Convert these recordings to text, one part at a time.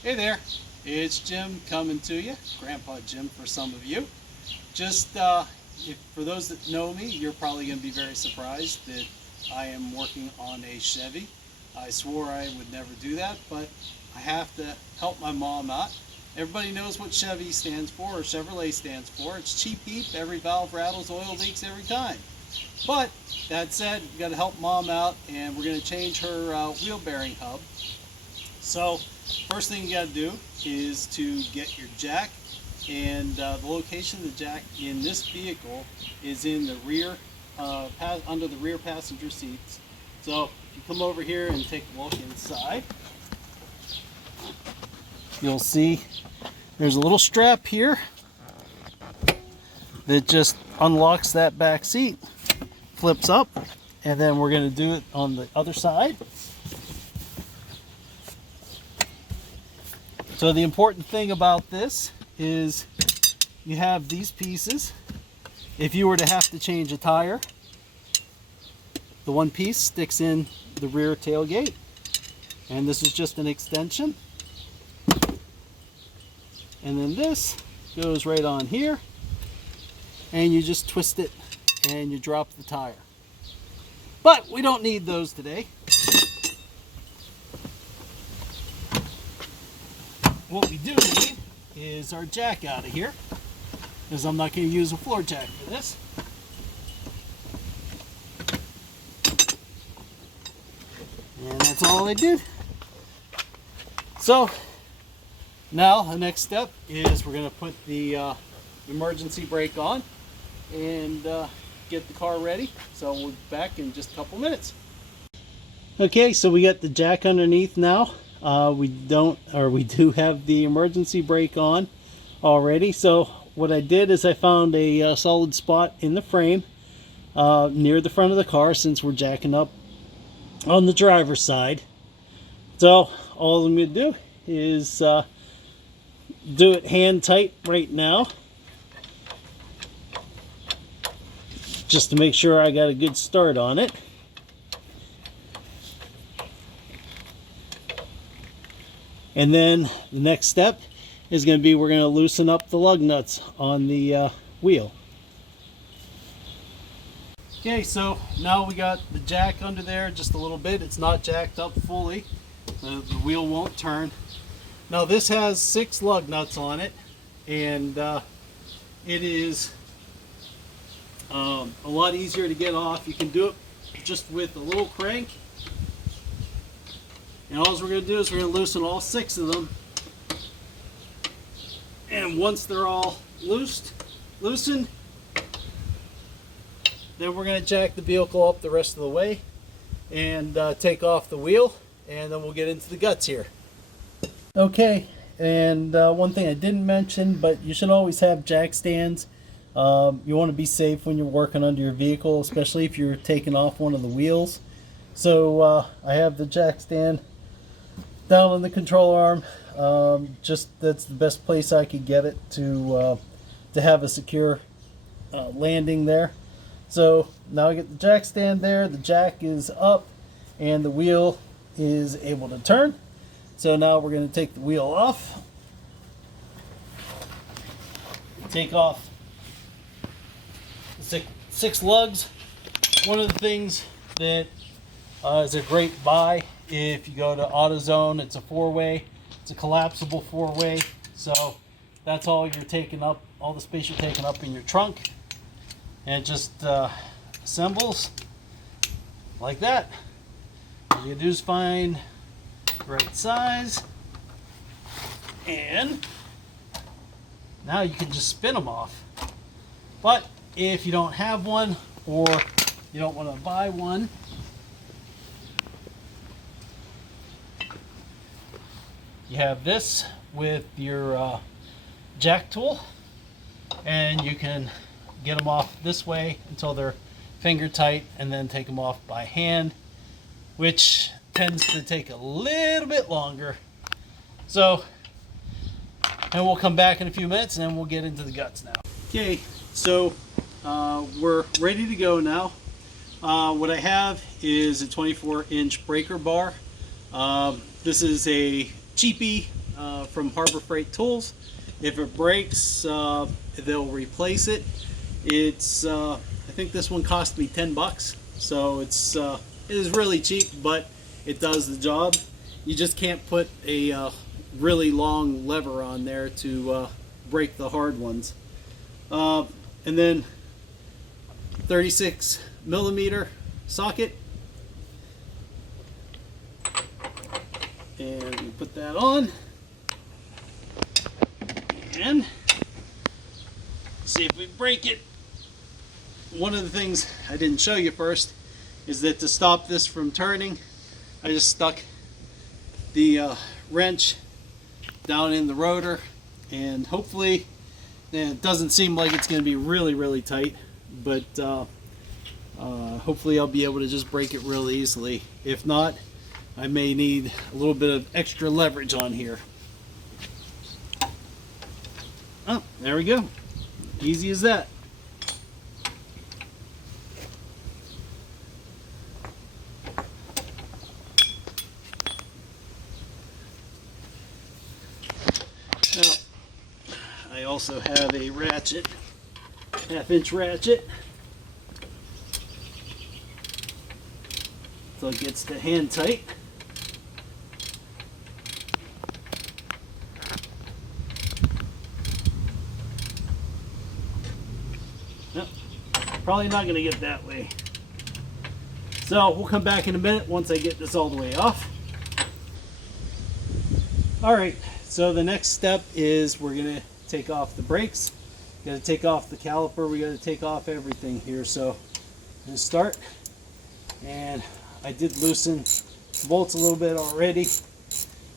Hey there, it's Jim coming to you, Grandpa Jim for some of you. Just for those that know me, you're probably going to be very surprised that I am working on a Chevy. I swore I would never do that, but I have to help my mom out. Everybody knows what Chevy stands for, or Chevrolet stands for. It's cheap beep, every valve rattles, oil leaks every time. But that said, you got to help mom out, and we're going to change her wheel bearing hub. So first thing you got to do is to get your jack, and the location of the jack in this vehicle is in the rear, under the rear passenger seats. So if you come over here and take a look inside, you'll see there's a little strap here that just unlocks that back seat, flips up, and then we're going to do it on the other side. So the important thing about this is you have these pieces. If you were to have to change a tire, the one piece sticks in the rear tailgate, and this is just an extension. And then this goes right on here, and you just twist it and you drop the tire. But we don't need those today. What we do need is our jack out of here, because I'm not going to use a floor jack for this. And that's all I did. So now the next step is we're going to put the emergency brake on and get the car ready. So we'll be back in just a couple minutes. Okay, so we got the jack underneath now. We do have the emergency brake on already. So what I did is I found a solid spot in the frame near the front of the car, since we're jacking up on the driver's side. So all I'm going to do is do it hand tight right now, just to make sure I got a good start on it. And then the next step is going to be, we're going to loosen up the lug nuts on the wheel. Okay, so now we got the jack under there just a little bit. It's not jacked up fully. The wheel won't turn. Now this has 6 lug nuts on it, and it is a lot easier to get off. You can do it just with a little crank. And all we're going to do is we're going to loosen all 6 of them. And once they're all loosened, then we're going to jack the vehicle up the rest of the way and take off the wheel, and then we'll get into the guts here. Okay, and one thing I didn't mention, but you should always have jack stands. You want to be safe when you're working under your vehicle, especially if you're taking off one of the wheels. So I have the jack stand down on the control arm. Just that's the best place I could get it to have a secure landing there. So now I get the jack stand there, the jack is up, and the wheel is able to turn. So now we're going to take the wheel off, take off the 6 lugs. One of the things that is a great buy if you go to AutoZone, it's a 4-way. It's a collapsible 4-way. So that's all you're taking up, all the space you're taking up in your trunk. And it just assembles like that. All you do is find the right size, and now you can just spin them off. But if you don't have one, or you don't want to buy one, you have this with your jack tool, and you can get them off this way until they're finger tight, and then take them off by hand, which tends to take a little bit longer. So, and we'll come back in a few minutes and then we'll get into the guts now. Okay, so we're ready to go now. What I have is a 24-inch breaker bar. This is a cheapy from Harbor Freight Tools. If it breaks, they'll replace it. It's I think this one cost me 10 bucks, so it is really cheap, but it does the job. You just can't put a really long lever on there to break the hard ones. And then 36 millimeter socket, and we put that on and see if we break it. One of the things I didn't show you first is that to stop this from turning, I just stuck the wrench down in the rotor, and hopefully it doesn't seem like it's going to be really tight, but hopefully I'll be able to just break it real easily. If not, I may need a little bit of extra leverage on here. Oh, there we go. Easy as that. Now, I also have a ratchet, half-inch ratchet, so it gets to hand tight. Nope, probably not going to get that way. So we'll come back in a minute once I get this all the way off. Alright, so the next step is we're going to take off the brakes. We got to take off the caliper, we got to take off everything here. So I'm going to start, and I did loosen the bolts a little bit already,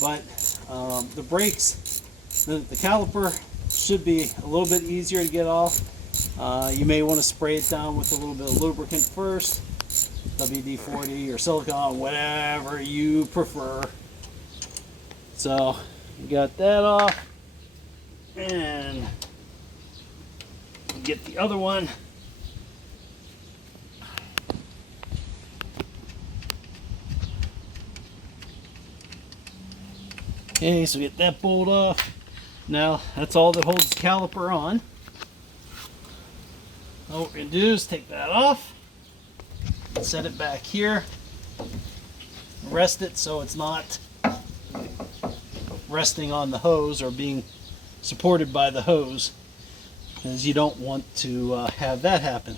but the brakes, the caliper should be a little bit easier to get off. You may want to spray it down with a little bit of lubricant first, WD-40 or silicone, whatever you prefer. So we got that off, and get the other one. Okay, so get that bolt off. Now that's all that holds the caliper on. All we're going to do is take that off, set it back here, rest it so it's not resting on the hose or being supported by the hose, because you don't want to have that happen.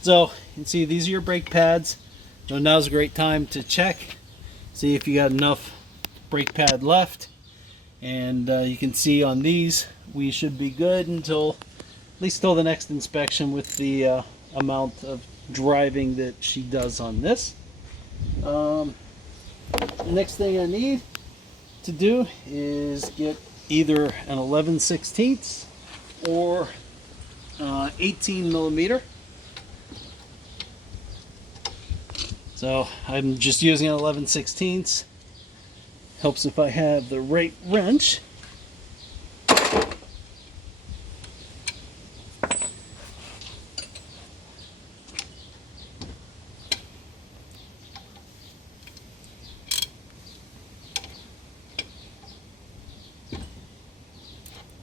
So you can see these are your brake pads. So now's a great time to check, see if you got enough brake pad left, and you can see on these we should be good until at least till the next inspection with the amount of driving that she does on this. The next thing I need to do is get either an 11/16 or 18 millimeter. So I'm just using an 11/16. Helps if I have the right wrench.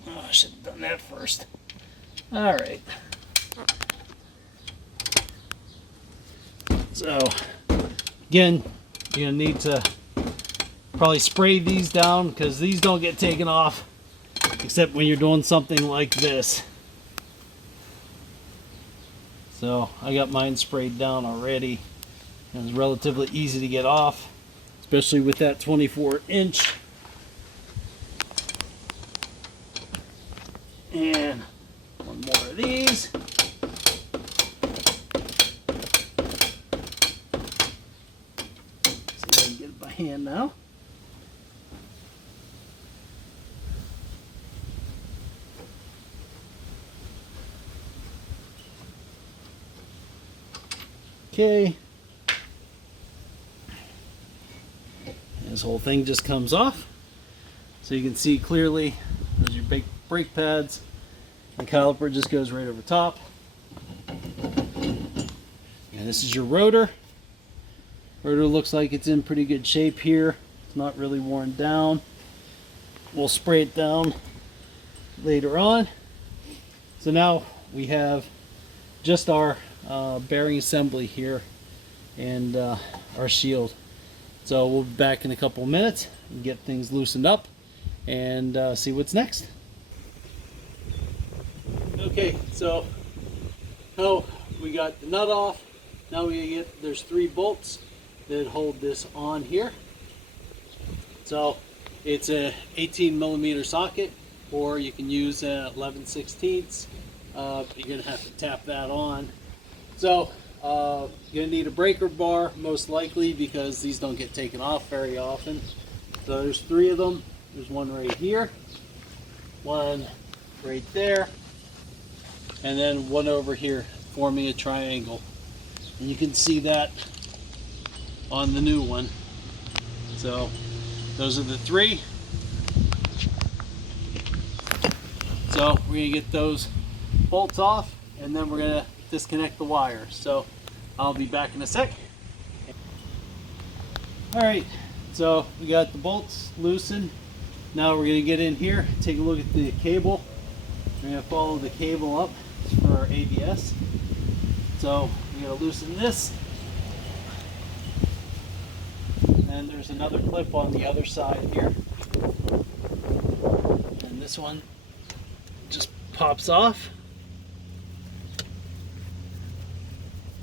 I should have done that first. All right. So, again, you're gonna need to probably spray these down, because these don't get taken off except when you're doing something like this. So I got mine sprayed down already, and it's relatively easy to get off, especially with that 24-inch. And one more of these. See if I can get it by hand now. Okay. This whole thing just comes off, so you can see clearly there's your brake pads. The caliper just goes right over top. And this is your rotor. Rotor looks like it's in pretty good shape here. It's not really worn down. we'll spray it down later on. So now we have just our bearing assembly here and our shield. So we'll be back in a couple of minutes and get things loosened up and see what's next. Okay, so now we got the nut off. Now there's 3 bolts that hold this on here. So it's a 18mm socket, or you can use a 11/16. You're gonna have to tap that on. So you're gonna need a breaker bar most likely, because these don't get taken off very often. So there's 3 of them. There's one right here, one right there, and then one over here forming a triangle. And you can see that on the new one. So those are the 3. So we're gonna get those bolts off, and then we're gonna disconnect the wire. So I'll be back in a sec. All right, so we got the bolts loosened. Now we're gonna get in here, take a look at the cable. We're gonna follow the cable up for our ABS. So we're gonna loosen this. And there's another clip on the other side here. And this one just pops off.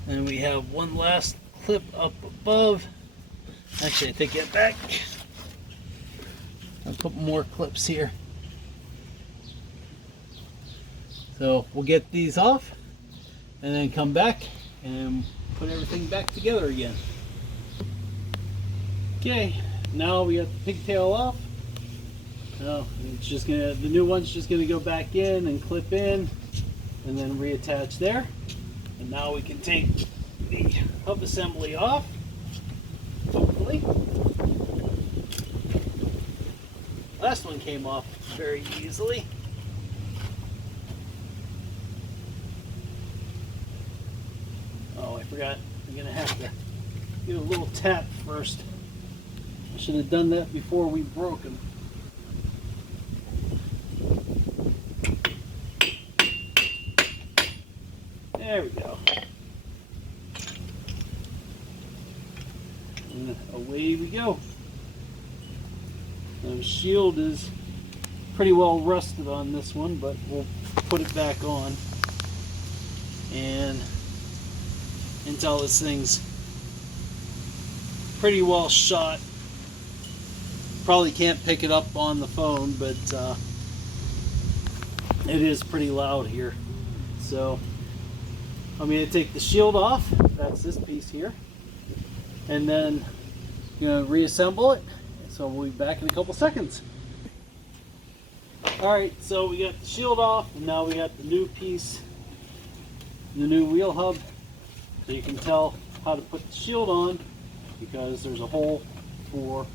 And we have one last clip up above. Actually, I take it back. I'll put more clips here. So we'll get these off and then come back and put everything back together again. Okay, now we got the pigtail off. Now it's just the new one's just gonna go back in and clip in and then reattach there. And now we can take the hub assembly off, hopefully. Last one came off very easily. Oh, I forgot. I'm gonna have to give a little tap first. I should have done that before we broke them. There we go. And away we go. The shield is pretty well rusted on this one, but we'll put it back on. And until this thing's pretty well shot. Probably can't pick it up on the phone, but it is pretty loud here. So I'm going to take the shield off. That's this piece here. And then reassemble it. So we'll be back in a couple seconds. Alright, so we got the shield off, and now we got the new piece, the new wheel hub. So you can tell how to put the shield on, because there's a hole for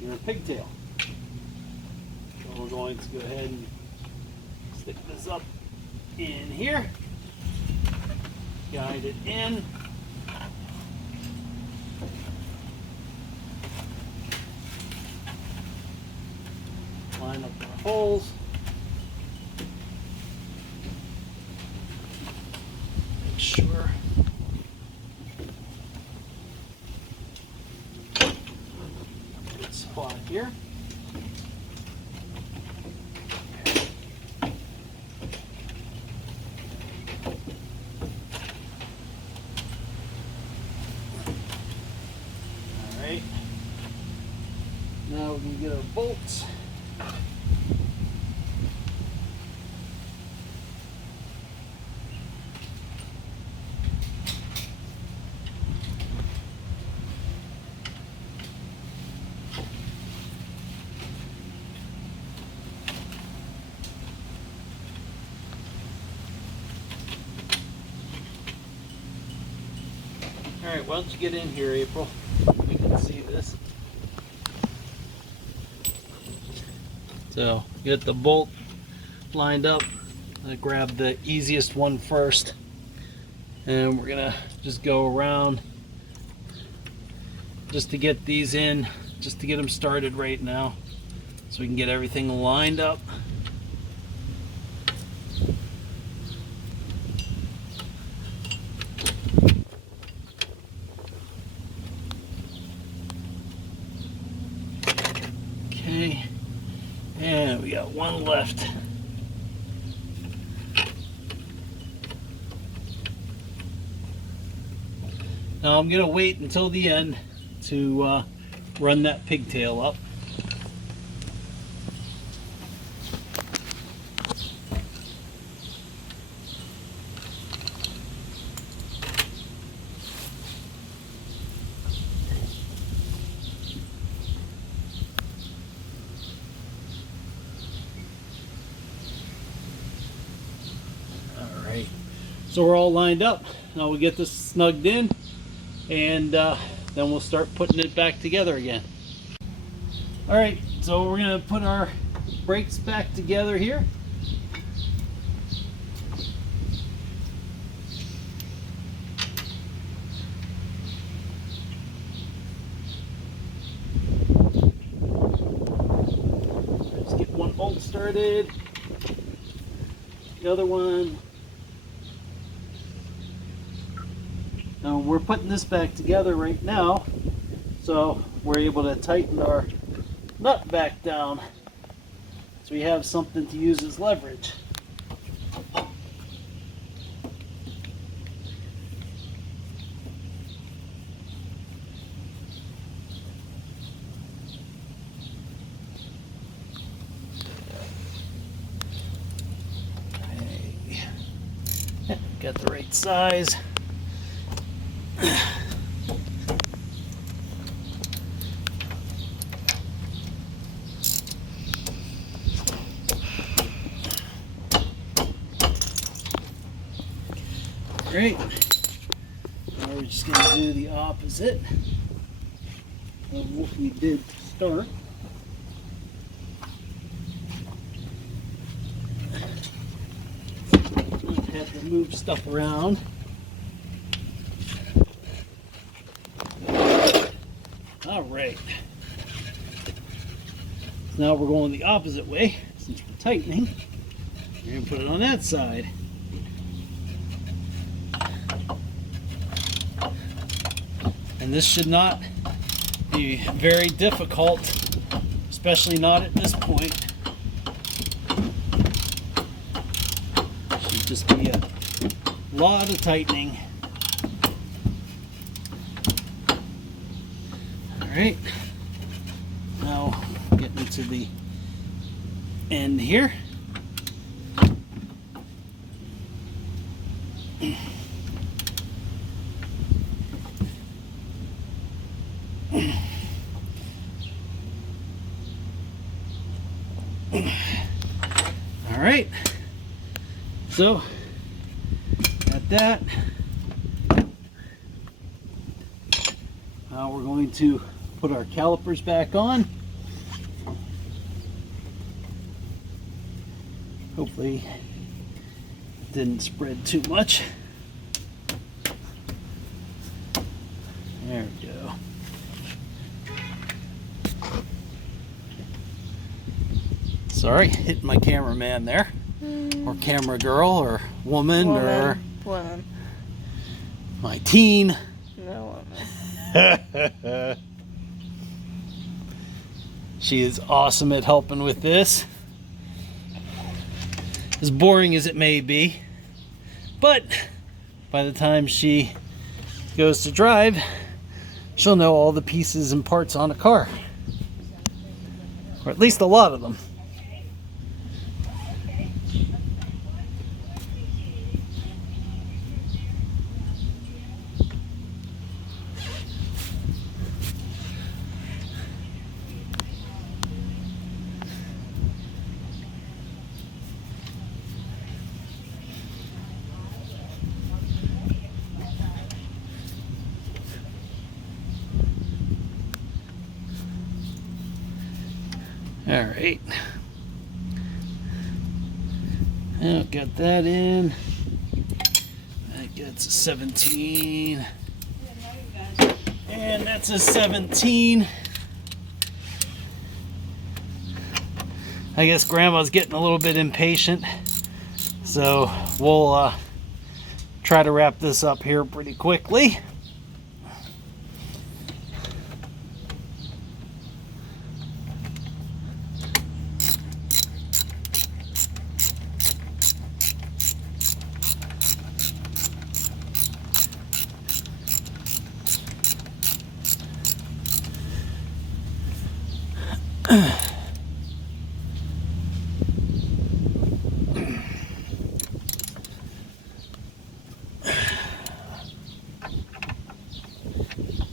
your pigtail. So we're going to go ahead and stick this up in here, guide it in. Line up our holes. Make sure good spot here. All right. Now we can get our bolts. Alright, why don't you get in here, April? We can see this. So, get the bolt lined up. I grab the easiest one first. And we're gonna just go around just to get these in, just to get them started right now. so we can get everything lined up. Okay, and we got one left. Now I'm going to wait until the end to run that pigtail up. Alright, so we're all lined up. Now we'll get this snugged in, and then we'll start putting it back together again. Alright, so we're going to put our brakes back together here. Let's get one bolt started. The other one. Now we're putting this back together right now, so we're able to tighten our nut back down, so we have something to use as leverage. Okay. Got the right size. Great. Now we're just going to do the opposite of what we did to start. Not have to move stuff around. All right. So now we're going the opposite way. Since we're tightening, we're going to put it on that side. And this should not be very difficult, especially not at this point. Should just be a lot of tightening. All right, now getting to the end here. All right, so at that, now we're going to put our calipers back on. Hopefully it didn't spread too much. There we go. Sorry, hitting my cameraman there. Or camera girl, or woman. Or my teen. No woman. She is awesome at helping with this. As boring as it may be, but by the time she goes to drive, she'll know all the pieces and parts on a car, or at least a lot of them. All right, now got that in. That gets a 17, and that's a 17. I guess Grandma's getting a little bit impatient, so we'll try to wrap this up here pretty quickly.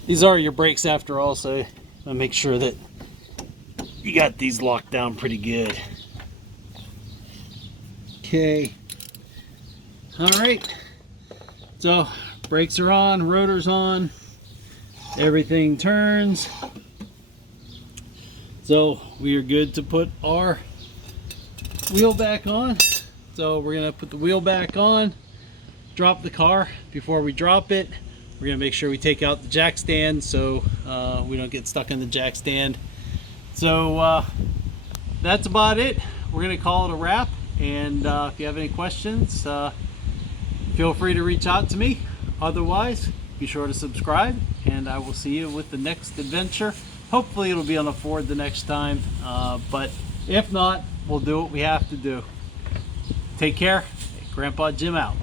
These are your brakes after all, so I'll make sure that you got these locked down pretty good. Okay. All right. So brakes are on, rotor's on, everything turns. So we are good to put our wheel back on. So we're gonna put the wheel back on, drop the car. Before we drop it, we're gonna make sure we take out the jack stand so we don't get stuck in the jack stand. So that's about it. We're gonna call it a wrap. And if you have any questions, feel free to reach out to me. Otherwise, be sure to subscribe, and I will see you with the next adventure. Hopefully it'll be on a Ford the next time, but if not, we'll do what we have to do. Take care. Grandpa Jim out.